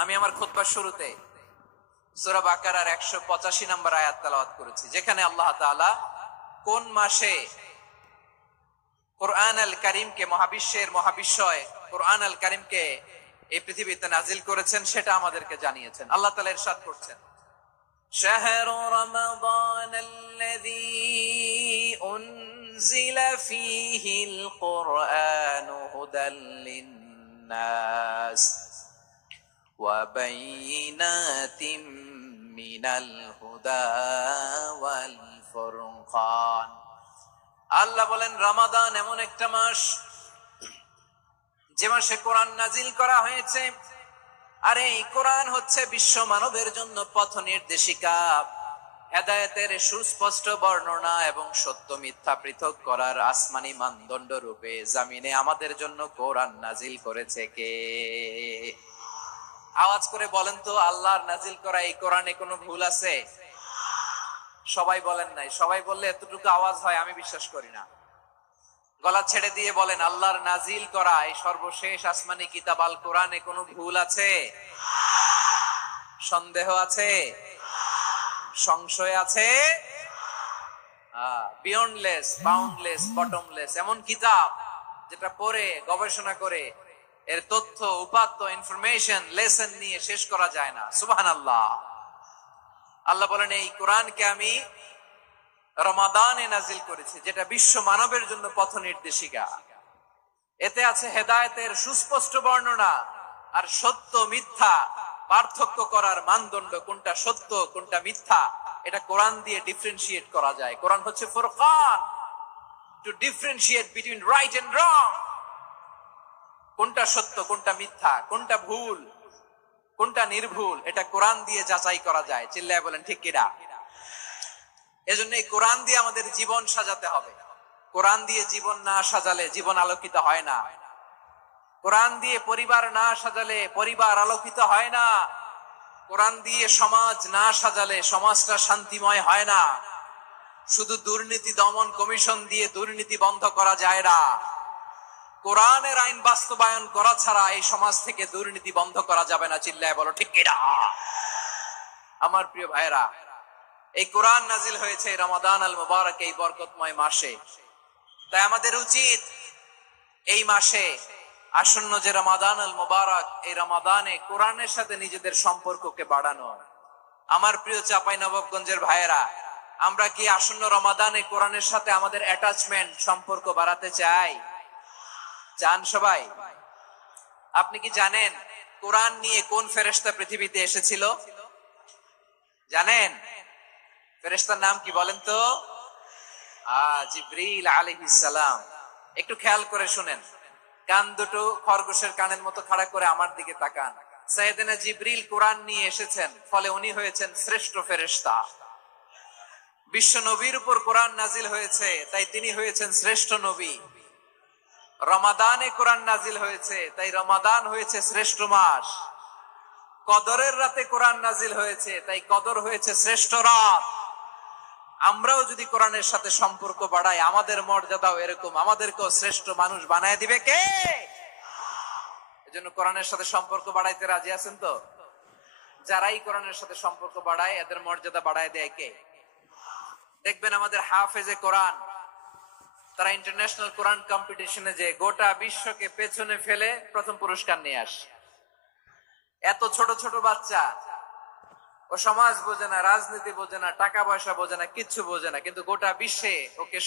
আমি আমার খুতবার শুরুতে সূরা বাকারার 185 নম্বর আয়াত তেলাওয়াত করেছি, যেখানে আল্লাহ তাআলা কোন মাসে কোরআন আল কারীমকে, মহাবিশ্বের মহাবিশ্বয় কোরআন আল কারীমকে এই পৃথিবীতে নাজিল করেছেন সেটা আমাদেরকে জানিয়েছেন। আল্লাহ তাআলা ইরশাদ করছেন, শাহরু রমাদানাল্লাযী উনজিলা ফীহিল কুরআনু হুদাল লিন্নাস ওয়া বাইয়িনাতিম মিনাল হুদা ওয়াল ফুরকান। আল্লাহ বলেন, রমাদান এমন একটা মাস যে মাসে কোরআন নাজিল করা হয়েছে, আর এই কোরআন হচ্ছে বিশ্ব মানবের জন্য পথ নির্দেশিকা, হেদায়েতের সুস্পষ্ট বর্ণনা এবং সত্য মিথ্যা পৃথক করার আসমানি মানদণ্ড রূপে জামিনে আমাদের জন্য কোরআন নাজিল করেছে কে? আওয়াজ করে বলেন তো, আল্লাহর নাজিল করা এই কোরআনে কোনো ভুল আছে? সবাই বলেন নাই। সবাই বললে এতটুকু আওয়াজ হয় আমি বিশ্বাস করি না। গলা ছেড়ে দিয়ে বলেন, আল্লাহর নাজিল করা এই সর্বশেষ আসমানি কিতাব আল কোরআনে কোনো ভুল আছে? সন্দেহ আছে? সংশয় আছে? বিয়ন্ডলেস, বাউন্ডলেস, বটমলেস এমন কিতাব যেটা পড়ে গবেষণা করে এর তথ্য, উপাত্ত, ইনফরমেশন, লেসন নিয়ে শেষ করা যায় না। সুবহানাল্লাহ। আল্লাহ বলেন, এই কোরআনকে আমি রমাদানে নাজিল করেছি, যেটা বিশ্ব মানবের জন্য পথ নির্দেশিকা। এতে আছে হেদায়েতের সুস্পষ্ট বর্ণনা আর সত্য মিথ্যা পার্থক্য করার মানদণ্ড, কোনটা সত্য কোনটা মিথ্যা এটা কোরআন দিয়ে ডিফারেন্সিয়েট করা যায়। কোরআন হচ্ছে Furqan, to differentiate between right and wrong. কোনটা সত্য কোনটা মিথ্যা, কোনটা ভুল কোনটা নির্ভুল, এটা কোরআন দিয়ে যাচাই করা যায়। চিল্লায় বলেন ঠিক কিনা? এজন্য এই কোরআন দিয়ে আমাদের জীবন সাজাতে হবে। কোরআন দিয়ে জীবন না সাজালে জীবন আলোকিত হয় না। কোরআন দিয়ে পরিবার না সাজালে পরিবার আলোকিত হয় না। কোরআন দিয়ে সমাজ না সাজালে সমাজটা শান্তিময় হয় না। শুধু দুর্নীতি দমন কমিশন দিয়ে দুর্নীতি বন্ধ করা যায় না। কোরআনের আইন বাস্তবায়ন করা ছাড়া এই সমাজ থেকে দুর্নীতি বন্ধ করা যাবে না। চিল্লায় বলো ঠিক কিনা? আমার প্রিয় ভাইরা, এই কোরআন নাজিল হয়েছে রমাদান আল মুবারক, এই বরকতময় মাসে। তাই আমাদের উচিত এই মাসে আসন্ন যে রমাদান আল মুবারক, এই রমাদানে কোরআনের সাথে নিজেদের সম্পর্ককে বাড়ানো। আমার প্রিয় চাঁপাইনবাবগঞ্জের ভাইয়েরা, আমরা কি আসন্ন রমাদানে কোরআনের সাথে আমাদের অ্যাটাচমেন্ট, সম্পর্ক বাড়াতে চাই? চান সবাই? আপনি কি জানেন কোরআন নিয়ে কোন ফেরেশতা পৃথিবীতে এসেছিল? জানেন? ফেরেশতার নাম কি বলেন তো? জিবরিল আলাইহিস সালাম। একটু খেয়াল করে শুনেন, কান দুটো খরগোশের কানের মতো খাড়া করে আমার দিকে তাকান। সাইয়েদনা জিবরিল কোরআন নিয়ে এসেছেন, ফলে উনি হয়েছেন শ্রেষ্ঠ ফেরেশতা। বিশ্ব নবীর উপর কোরআন নাজিল হয়েছে, তাই তিনি হয়েছেন শ্রেষ্ঠ নবী। রমাদানে কোরআন নাজিল হয়েছে, তাই রমাদান হয়েছে শ্রেষ্ঠ মাস। কদরের রাতে কোরআন নাজিল হয়েছে, তাই কদর হয়েছে শ্রেষ্ঠ রাত। আমরাও যদি কোরআনের সাথে সম্পর্ক বাড়াই, আমাদের মর্যাদাও এরকম, আমাদেরকেও শ্রেষ্ঠ মানুষ বানায় দিবে কে? এজন্য কোরআনের সাথে সম্পর্ক বাড়াইতে রাজি আছেন তো? যারাই কোরআনের সাথে সম্পর্ক বাড়ায় এদের মর্যাদা বাড়ায় দেয় কে? দেখবেন আমাদের হাফেজে কোরআন, তারা ইন্টারন্যাশনাল কোরআন কম্পিটিশনে যে গোটা বিশ্বকে পেছনে ফেলে প্রথম পুরস্কার নিয়ে আসে। এত ছোট ছোট বাচ্চা, ও সমাজ বোঝে না, রাজনীতি বোঝে না, টাকা পয়সা বোঝে না, কিচ্ছু বোঝে না, কিন্তু গোটা বিশ্বে ওকে